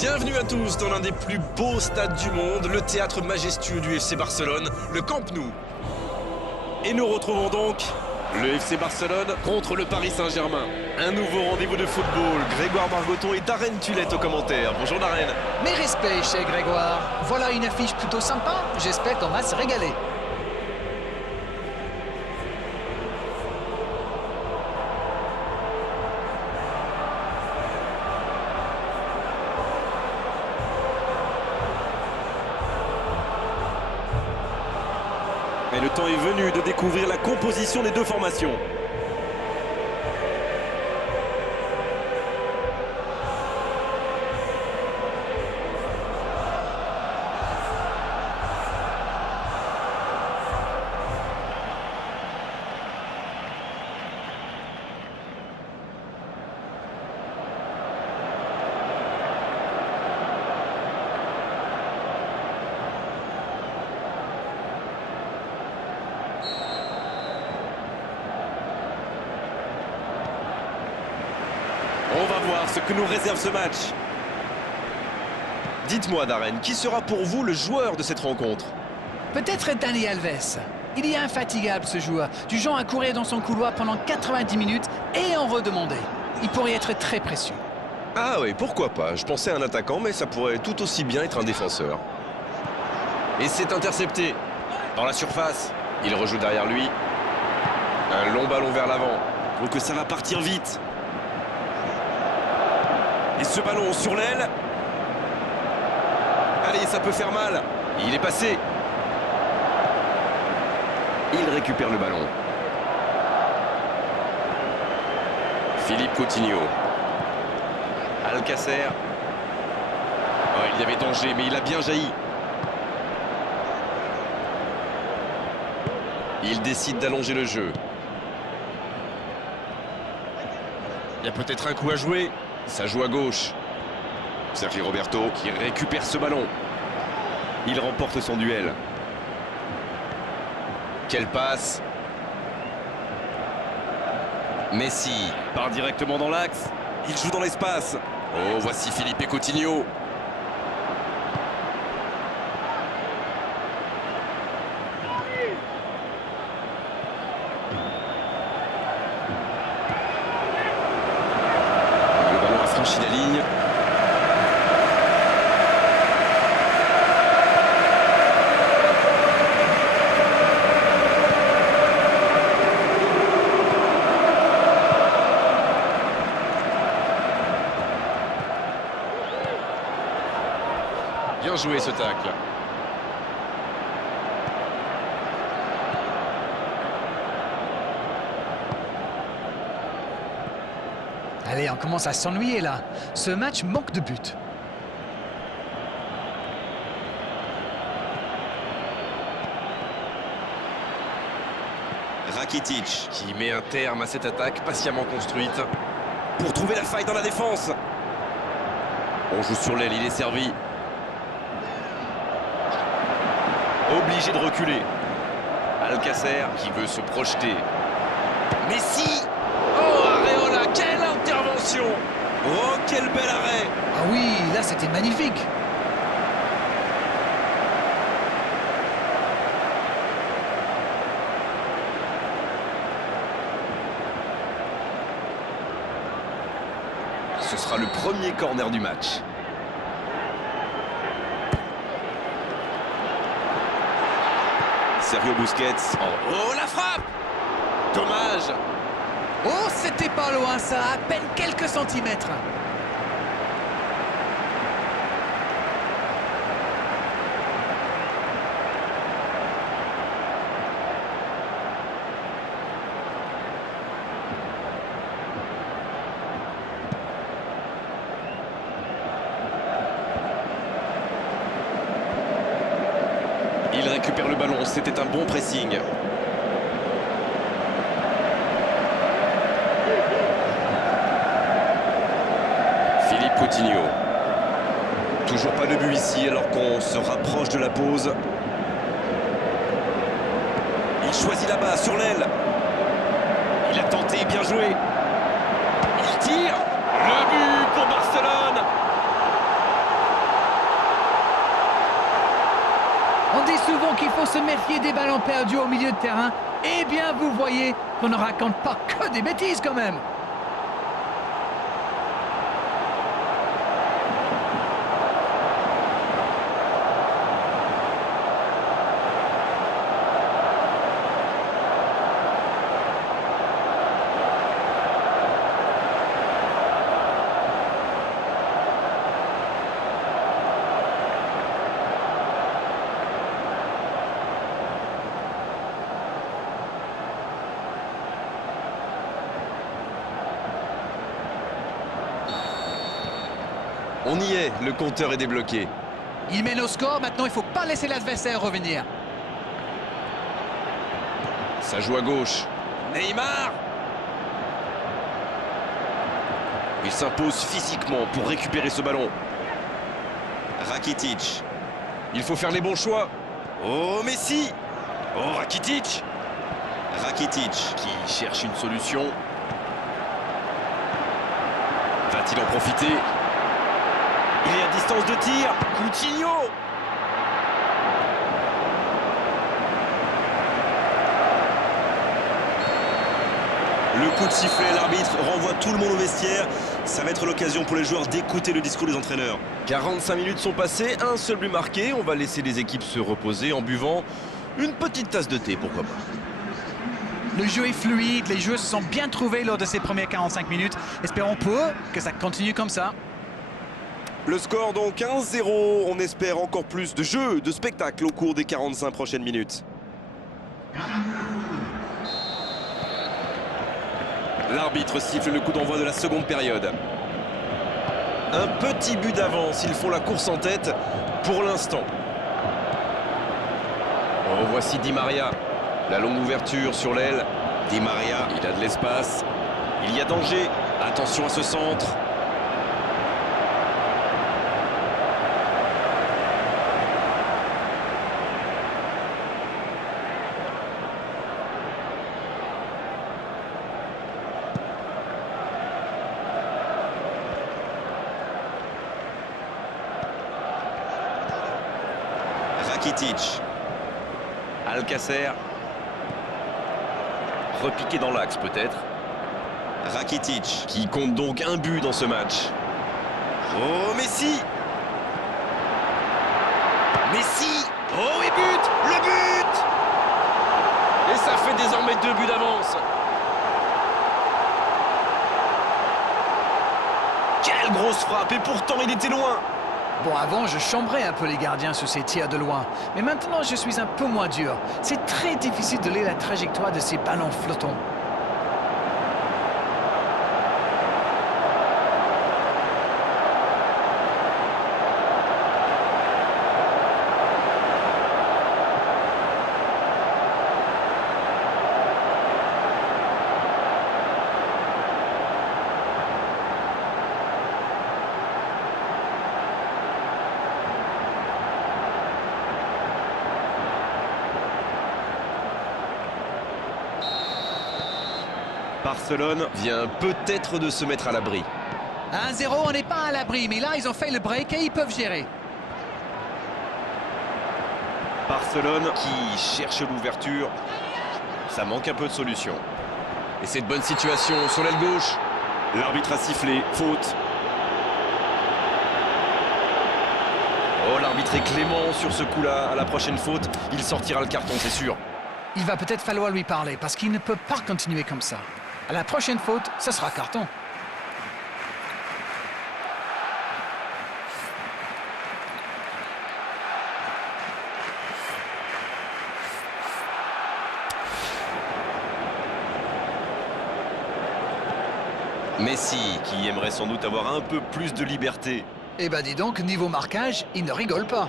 Bienvenue à tous dans l'un des plus beaux stades du monde, le théâtre majestueux du FC Barcelone, le Camp Nou. Et nous retrouvons donc le FC Barcelone contre le Paris Saint-Germain. Un nouveau rendez-vous de football. Grégoire Margoton et Darren Tulette aux commentaires. Bonjour Darren. Mes respects chez Grégoire. Voilà une affiche plutôt sympa. J'espère qu'on va se régaler. Et le temps est venu de découvrir la composition des deux formations. On va voir ce que nous réserve ce match. Dites-moi Darren, qui sera pour vous le joueur de cette rencontre? Peut-être Dani Alves. Il est infatigable ce joueur, du genre à courir dans son couloir pendant 90 minutes et en redemander. Il pourrait être très précieux. Ah oui, pourquoi pas. Je pensais à un attaquant, mais ça pourrait tout aussi bien être un défenseur. Et c'est intercepté. Dans la surface, il rejoue derrière lui. Un long ballon vers l'avant. Donc ça va partir vite. Et ce ballon sur l'aile. Allez, ça peut faire mal. Il est passé. Il récupère le ballon. Philippe Coutinho. Alcacer. Oh, il y avait danger, mais il a bien jailli. Il décide d'allonger le jeu. Il y a peut-être un coup à jouer. Ça joue à gauche. Sergio Roberto qui récupère ce ballon. Il remporte son duel. Quelle passe. Messi part directement dans l'axe. Il joue dans l'espace. Oh, voici Philippe Coutinho. Franchit la ligne. Bien joué ce tacle. Allez, on commence à s'ennuyer là. Ce match manque de buts. Rakitic qui met un terme à cette attaque patiemment construite pour trouver la faille dans la défense. On joue sur l'aile, il est servi. Obligé de reculer. Alcacer qui veut se projeter. Messi. Oh, Areola, quelle intervention! Oh, quel bel arrêt! Ah oui, là c'était magnifique. Ce sera le premier corner du match. Sergio Busquets. Oh, la frappe! Dommage! Oh, c'était pas loin ça, à peine quelques centimètres. Il récupère le ballon, c'était un bon pressing. Philippe Coutinho. Toujours pas de but ici alors qu'on se rapproche de la pause. Il choisit là-bas sur l'aile. Il a tenté, bien joué. Il tire. Le but pour Barcelone. On dit souvent qu'il faut se méfier des ballons perdus au milieu de terrain. Eh bien, vous voyez qu'on ne raconte pas que des bêtises quand même. On y est, le compteur est débloqué. Il mène au score, maintenant il ne faut pas laisser l'adversaire revenir. Ça joue à gauche. Neymar! Il s'impose physiquement pour récupérer ce ballon. Rakitic. Il faut faire les bons choix. Oh, Messi! Oh, Rakitic! Rakitic qui cherche une solution. Va-t-il en profiter? Il est à distance de tir. Coutinho! Le coup de sifflet, l'arbitre renvoie tout le monde au vestiaire. Ça va être l'occasion pour les joueurs d'écouter le discours des entraîneurs. 45 minutes sont passées, un seul but marqué. On va laisser les équipes se reposer en buvant une petite tasse de thé, pourquoi pas. Le jeu est fluide, les joueurs se sont bien trouvés lors de ces premières 45 minutes. Espérons pour eux que ça continue comme ça. Le score donc 1-0. On espère encore plus de jeu, de spectacle au cours des 45 prochaines minutes. L'arbitre siffle le coup d'envoi de la seconde période. Un petit but d'avance, ils font la course en tête pour l'instant. Oh, voici Di Maria. La longue ouverture sur l'aile. Di Maria, il a de l'espace. Il y a danger. Attention à ce centre. Rakitic. Alcacer. Repiqué dans l'axe peut-être. Rakitic. Qui compte donc un but dans ce match. Oh, Messi! Messi! Oh, et but! Le but! Et ça fait désormais 2 buts d'avance. Quelle grosse frappe! Et pourtant, il était loin. Bon, avant, je chambrais un peu les gardiens sur ces tirs de loin. Mais maintenant, je suis un peu moins dur. C'est très difficile de lire la trajectoire de ces ballons flottants. Barcelone vient peut-être de se mettre à l'abri. 1-0, on n'est pas à l'abri, mais là, ils ont fait le break et ils peuvent gérer. Barcelone qui cherche l'ouverture. Ça manque un peu de solution. Et cette bonne situation sur l'aile gauche. L'arbitre a sifflé, faute. Oh, l'arbitre est clément sur ce coup-là. À la prochaine faute, il sortira le carton, c'est sûr. Il va peut-être falloir lui parler parce qu'il ne peut pas continuer comme ça. À la prochaine faute, ce sera carton. Messi, qui aimerait sans doute avoir un peu plus de liberté. Eh ben dis donc, niveau marquage, il ne rigole pas.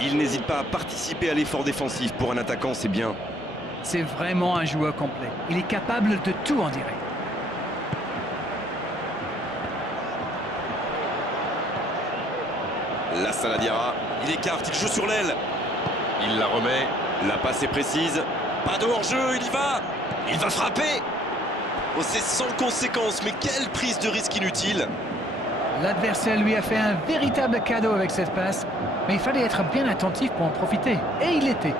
Il n'hésite pas à participer à l'effort défensif. Pour un attaquant, c'est bien. C'est vraiment un joueur complet. Il est capable de tout en direct. La Saladiara, il écarte, il joue sur l'aile. Il la remet. La passe est précise. Pas de hors-jeu, il y va. Il va frapper. Oh, c'est sans conséquence, mais quelle prise de risque inutile. L'adversaire lui a fait un véritable cadeau avec cette passe, mais il fallait être bien attentif pour en profiter, et il l'était.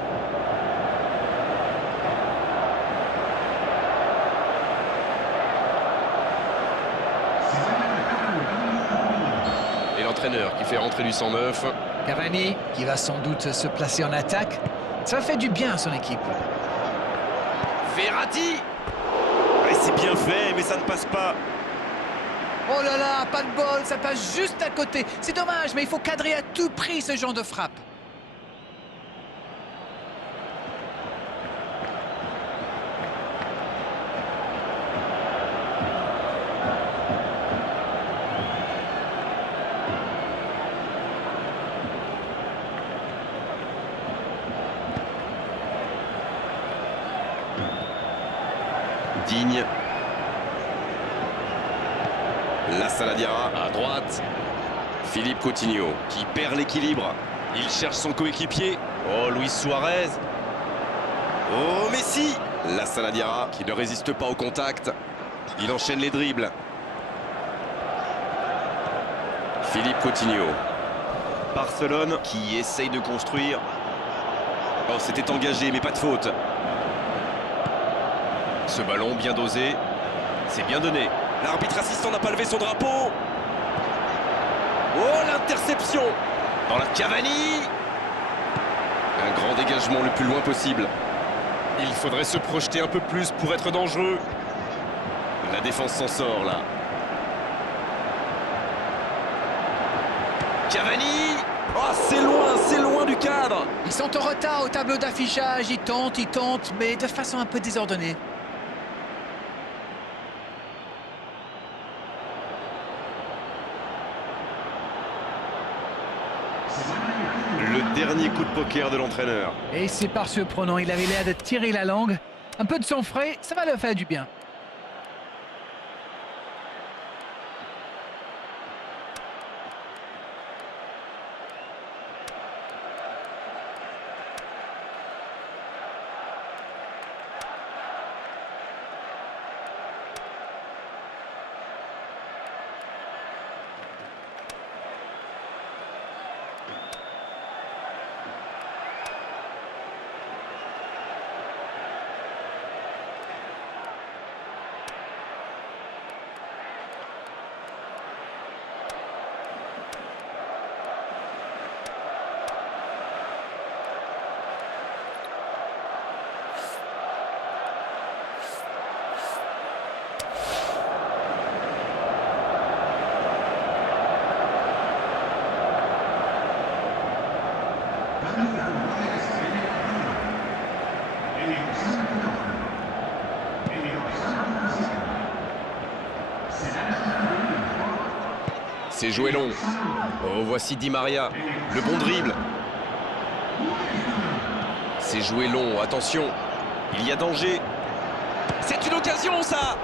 Et l'entraîneur qui fait rentrer du 109. Cavani, qui va sans doute se placer en attaque, ça fait du bien à son équipe. Verratti. Ouais, c'est bien fait, mais ça ne passe pas. Oh là là, pas de bol, ça passe juste à côté. C'est dommage, mais il faut cadrer à tout prix ce genre de frappe. Digne. La Saladiara À droite. Philippe Coutinho qui perd l'équilibre. Il cherche son coéquipier. Oh, Luis Suarez. Oh, Messi. La Saladiara Qui ne résiste pas au contact. Il enchaîne les dribbles. Philippe Coutinho. Barcelone qui essaye de construire. Oh, c'était engagé, mais pas de faute. Ce ballon bien dosé. C'est bien donné. L'arbitre assistant n'a pas levé son drapeau. Oh, l'interception. Dans la Cavani. Un grand dégagement le plus loin possible. Il faudrait se projeter un peu plus pour être dangereux. La défense s'en sort là. Cavani. Oh, c'est loin du cadre. Ils sont en retard au tableau d'affichage, ils tentent, mais de façon un peu désordonnée. Le dernier coup de poker de l'entraîneur. Et c'est par surprenant, il avait l'air de tirer la langue. Un peu de sang frais, ça va leur faire du bien. C'est joué long. Oh, voici Di Maria. Le bon dribble. C'est joué long, attention. Il y a danger. C'est une occasion, ça.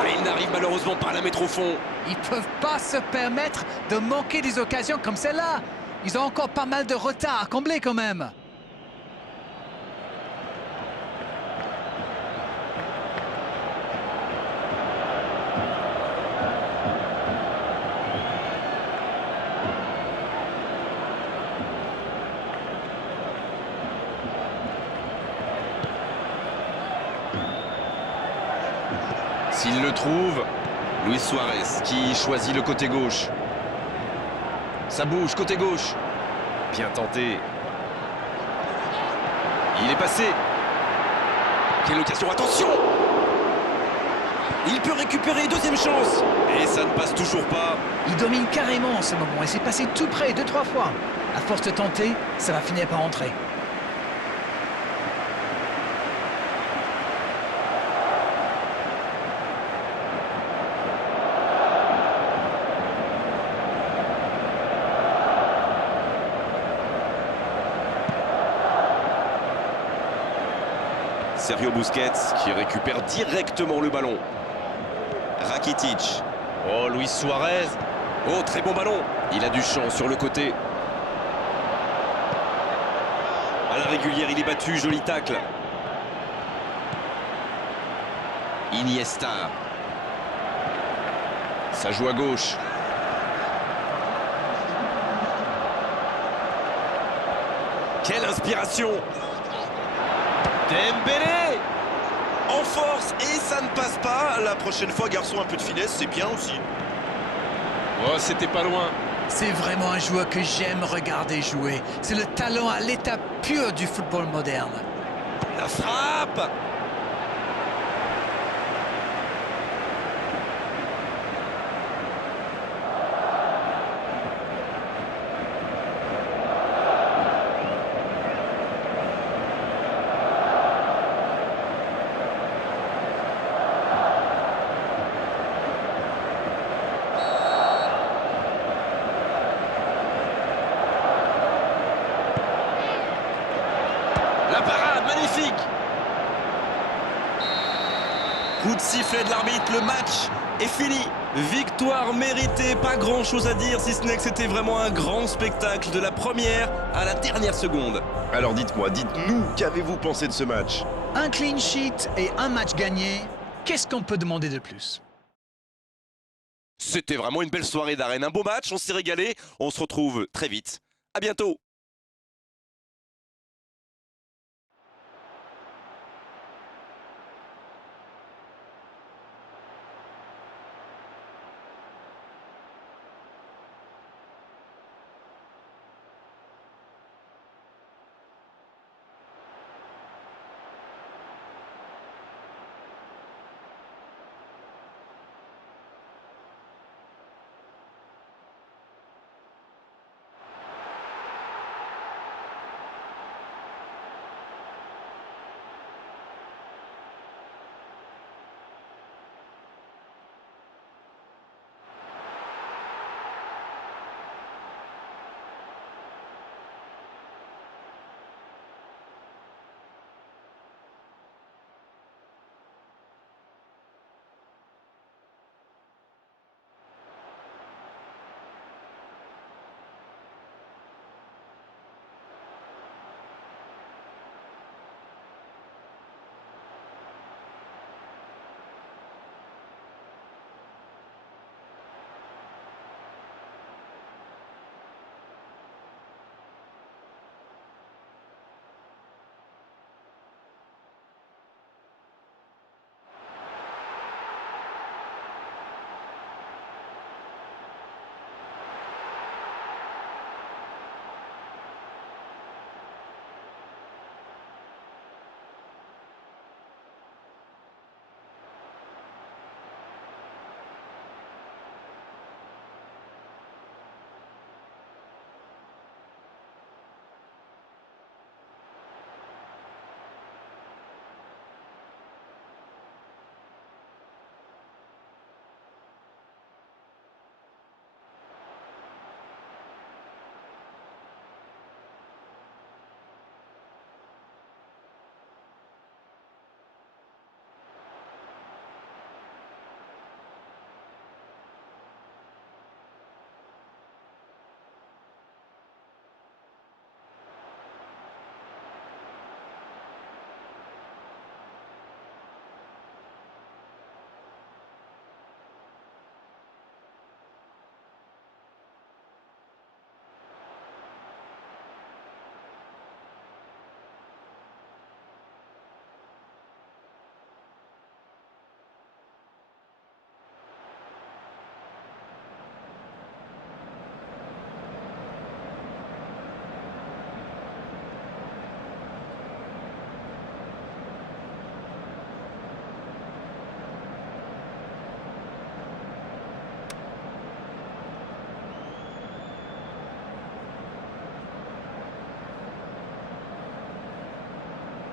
Ah, il n'arrive malheureusement pas à la mettre au fond. Ils peuvent pas se permettre de manquer des occasions comme celle-là. Ils ont encore pas mal de retard à combler quand même. S'il le trouve, Luis Suarez qui choisit le côté gauche. Ça bouge, côté gauche. Bien tenté. Il est passé. Quelle occasion, attention! Il peut récupérer, deuxième chance. Et ça ne passe toujours pas. Il domine carrément en ce moment et c'est passé tout près 2-3 fois. À force de tenter, ça va finir par entrer. Sergio Busquets Qui récupère directement le ballon. Rakitic. Oh, Luis Suarez. Oh, très bon ballon. Il a du champ sur le côté. À la régulière, il est battu. Joli tacle. Iniesta. Ça joue à gauche. Quelle inspiration! Dembélé! En force et ça ne passe pas. La prochaine fois, garçon, un peu de finesse, c'est bien aussi. Oh, c'était pas loin. C'est vraiment un joueur que j'aime regarder jouer. C'est le talent à l'état pur du football moderne. La frappe! La parade, magnifique! Coup de sifflet de l'arbitre, le match est fini. Victoire méritée, pas grand chose à dire si ce n'est que c'était vraiment un grand spectacle de la première à la dernière seconde. Alors dites-moi, dites-nous, qu'avez-vous pensé de ce match? Un clean sheet et un match gagné, qu'est-ce qu'on peut demander de plus? C'était vraiment une belle soirée d'arène, un beau match, on s'est régalé, on se retrouve très vite. À bientôt!